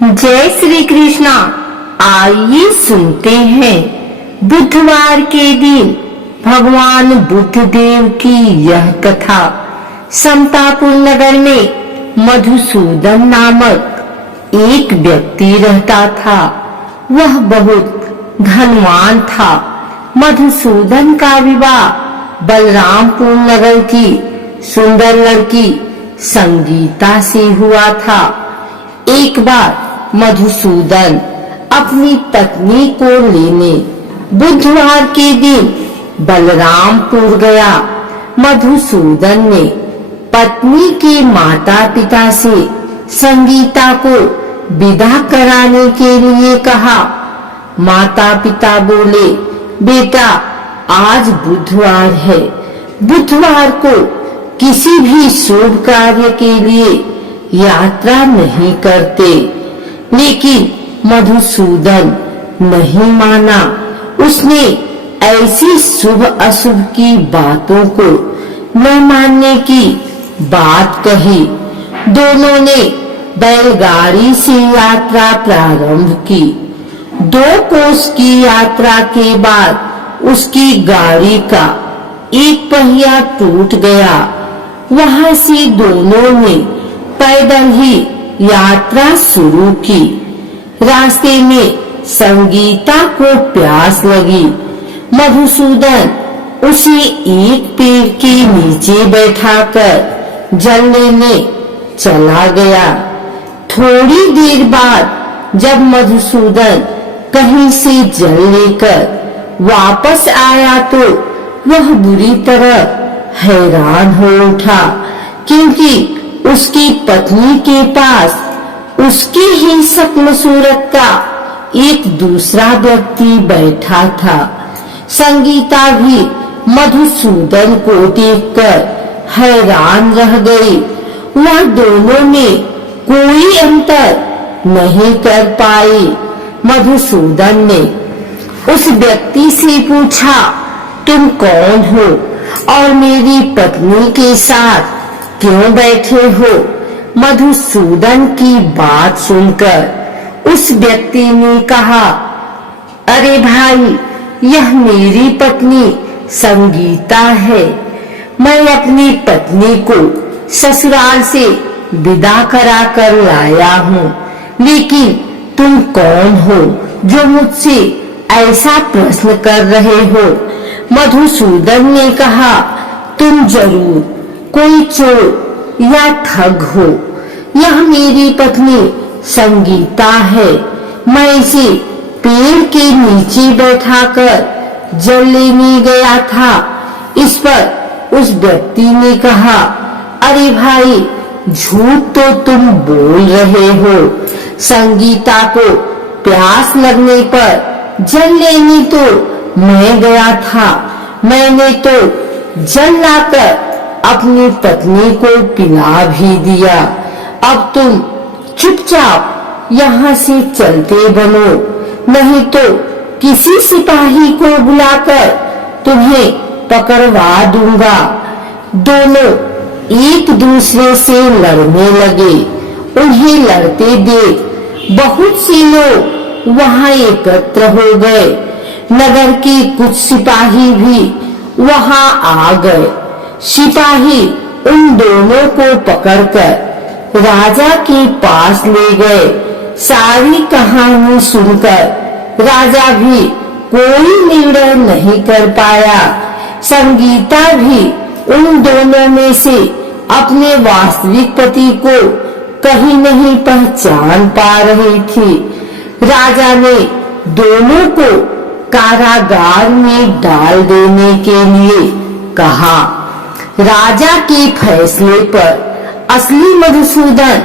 जय श्री कृष्णा। आइए सुनते हैं बुधवार के दिन भगवान बुद्ध देव की यह कथा। समतापुर नगर में मधुसूदन नामक एक व्यक्ति रहता था। वह बहुत धनवान था। मधुसूदन का विवाह बलरामपुर नगर की सुंदर लड़की संगीता से हुआ था। एक बार मधुसूदन अपनी पत्नी को लेने बुधवार के दिन बलरामपुर गया। मधुसूदन ने पत्नी के माता पिता से संगीता को विदा कराने के लिए कहा। माता पिता बोले, बेटा आज बुधवार है, बुधवार को किसी भी शुभ कार्य के लिए यात्रा नहीं करते। लेकिन मधुसूदन नहीं माना। उसने ऐसी शुभ अशुभ की बातों को न मानने की बात कही। दोनों ने बैलगाड़ी से यात्रा प्रारंभ की। 2 कोस की यात्रा के बाद उसकी गाड़ी का एक पहिया टूट गया। वहां से दोनों ने पैदल ही यात्रा शुरू की। रास्ते में संगीता को प्यास लगी। मधुसूदन उसे एक पेड़ के नीचे बैठाकर जल लेने चला गया। थोड़ी देर बाद जब मधुसूदन कहीं से जल लेकर वापस आया तो वह बुरी तरह हैरान हो उठा, क्योंकि उसकी पत्नी के पास उसकी ही शक्ल सूरत का एक दूसरा व्यक्ति बैठा था। संगीता भी मधुसूदन को देखकर हैरान रह गई। वह दोनों में कोई अंतर नहीं कर पाई। मधुसूदन ने उस व्यक्ति से पूछा, तुम कौन हो और मेरी पत्नी के साथ क्यों बैठे हो? मधुसूदन की बात सुनकर उस व्यक्ति ने कहा, अरे भाई, यह मेरी पत्नी संगीता है। मैं अपनी पत्नी को ससुराल से विदा करा कर लाया हूँ। लेकिन तुम कौन हो जो मुझसे ऐसा प्रश्न कर रहे हो? मधुसूदन ने कहा, तुम जरूर कोई चोर या ठग हो। यह मेरी पत्नी संगीता है। मैं इसे पेड़ के नीचे बैठाकर जल लेने गया था। इस पर उस व्यक्ति ने कहा, अरे भाई, झूठ तो तुम बोल रहे हो। संगीता को प्यास लगने पर जल लेने तो मैं गया था। मैंने तो जल लाकर अपनी पत्नी को पिला भी दिया। अब तुम चुपचाप यहाँ से चलते बनो, नहीं तो किसी सिपाही को बुलाकर तुम्हें पकड़वा दूंगा। दोनों एक दूसरे से लड़ने लगे। उन्हें लड़ते देख बहुत से लोग वहाँ एकत्र हो गए। नगर के कुछ सिपाही भी वहाँ आ गए। सिपाही उन दोनों को पकड़कर राजा के पास ले गए। सारी कहानी सुनकर राजा भी कोई निर्णय नहीं कर पाया। संगीता भी उन दोनों में से अपने वास्तविक पति को कहीं नहीं पहचान पा रही थी। राजा ने दोनों को कारागार में डाल देने के लिए कहा। राजा के फैसले पर असली मधुसूदन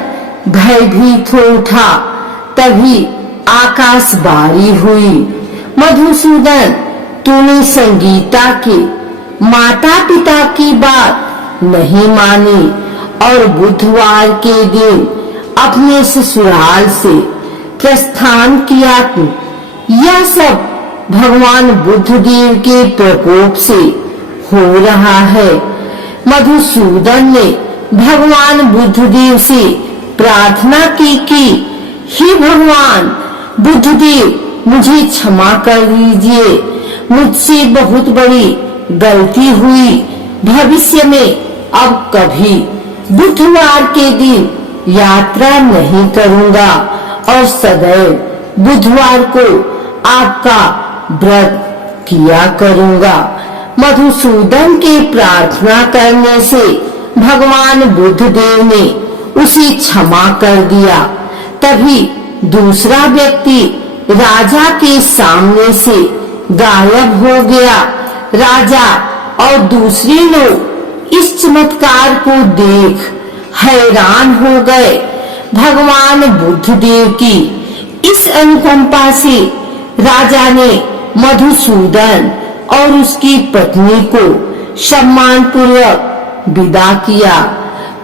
भयभीत हो उठा। तभी आकाशवाणी हुई, मधुसूदन, तूने संगीता के माता पिता की बात नहीं मानी और बुधवार के दिन अपने ससुराल से प्रस्थान किया। यह सब भगवान बुद्ध देव के प्रकोप से हो रहा है। मधुसूदन ने भगवान बुद्ध देव से प्रार्थना की कि हे भगवान बुद्धदेव, मुझे क्षमा कर दीजिए, मुझसे बहुत बड़ी गलती हुई। भविष्य में अब कभी बुधवार के दिन यात्रा नहीं करूंगा और सदैव बुधवार को आपका व्रत किया करूंगा। मधुसूदन के प्रार्थना करने से भगवान बुद्धदेव ने उसे क्षमा कर दिया। तभी दूसरा व्यक्ति राजा के सामने से गायब हो गया। राजा और दूसरे लोग इस चमत्कार को देख हैरान हो गए। भगवान बुद्धदेव की इस अनुकंपा से राजा ने मधुसूदन और उसकी पत्नी को सम्मान पूर्वक विदा किया।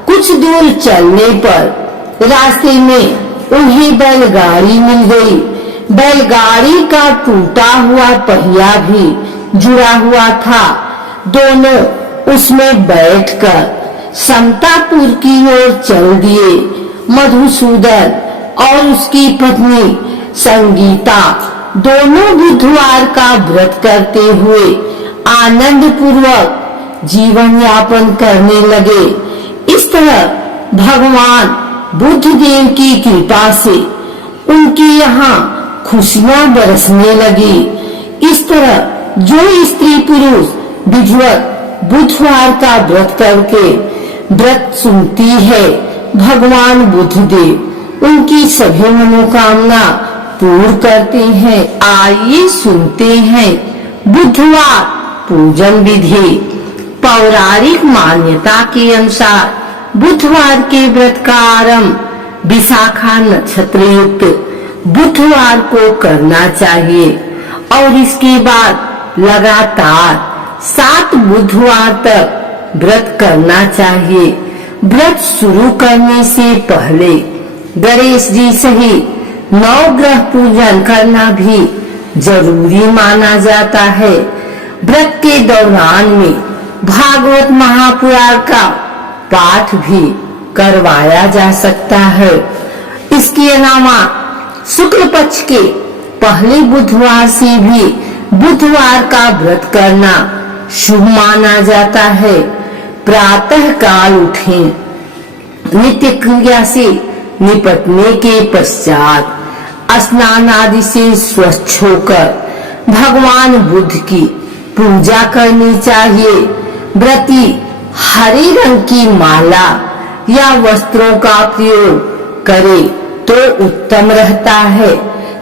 कुछ दूर चलने पर रास्ते में उन्हें बैलगाड़ी मिल गई। बैलगाड़ी का टूटा हुआ पहिया भी जुड़ा हुआ था। दोनों उसमें बैठकर समतापुर की ओर चल दिए। मधुसूदन और उसकी पत्नी संगीता दोनों बुधवार का व्रत करते हुए आनंद पूर्वक जीवन यापन करने लगे। इस तरह भगवान बुद्धदेव की कृपा से उनके यहाँ खुशियाँ बरसने लगी। इस तरह जो स्त्री पुरुष विधिवत बुधवार का व्रत करके व्रत सुनती है, भगवान बुद्धदेव उनकी सभी मनोकामना पूर्ण करते हैं। आइए सुनते हैं बुधवार पूजन विधि। पौराणिक मान्यता के अनुसार बुधवार के व्रत का आरंभ विशाखा नक्षत्र युक्त बुधवार को करना चाहिए और इसके बाद लगातार 7 बुधवार तक व्रत करना चाहिए। व्रत शुरू करने से पहले गणेश जी सहित 9 ग्रह पूजन करना भी जरूरी माना जाता है। व्रत के दौरान में भागवत महापुराण का पाठ भी करवाया जा सकता है। इसके अलावा शुक्ल पक्ष के पहले बुधवार से भी बुधवार का व्रत करना शुभ माना जाता है। प्रातः काल उठें, नित्य क्रिया से निपटने के पश्चात स्नान आदि से स्वच्छ होकर भगवान बुद्ध की पूजा करनी चाहिए। व्रती हरे रंग की माला या वस्त्रों का प्रयोग करे तो उत्तम रहता है।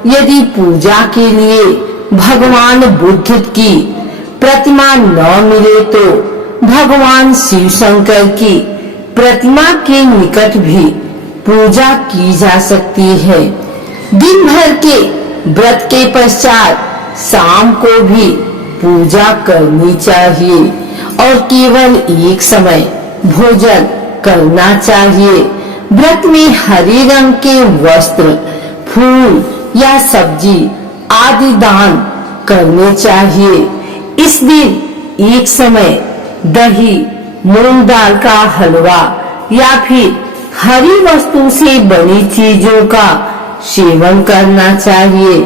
यदि पूजा के लिए भगवान बुद्ध की प्रतिमा न मिले तो भगवान शिव शंकर की प्रतिमा के निकट भी पूजा की जा सकती है। दिन भर के व्रत के पश्चात शाम को भी पूजा करनी चाहिए और केवल एक समय भोजन करना चाहिए। व्रत में हरे रंग के वस्त्र, फूल या सब्जी आदि दान करने चाहिए। इस दिन एक समय दही, मूंग दाल का हलवा या फिर हरी वस्तु से बनी चीजों का सेवन करना चाहिए।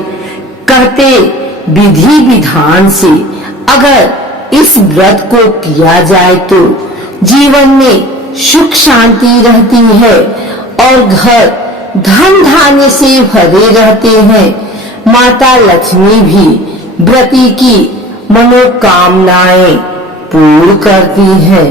कहते विधि विधान से अगर इस व्रत को किया जाए तो जीवन में सुख शांति रहती है और घर धन धान्य से भरे रहते हैं। माता लक्ष्मी भी व्रती की मनोकामनाएं पूर्ण करती हैं।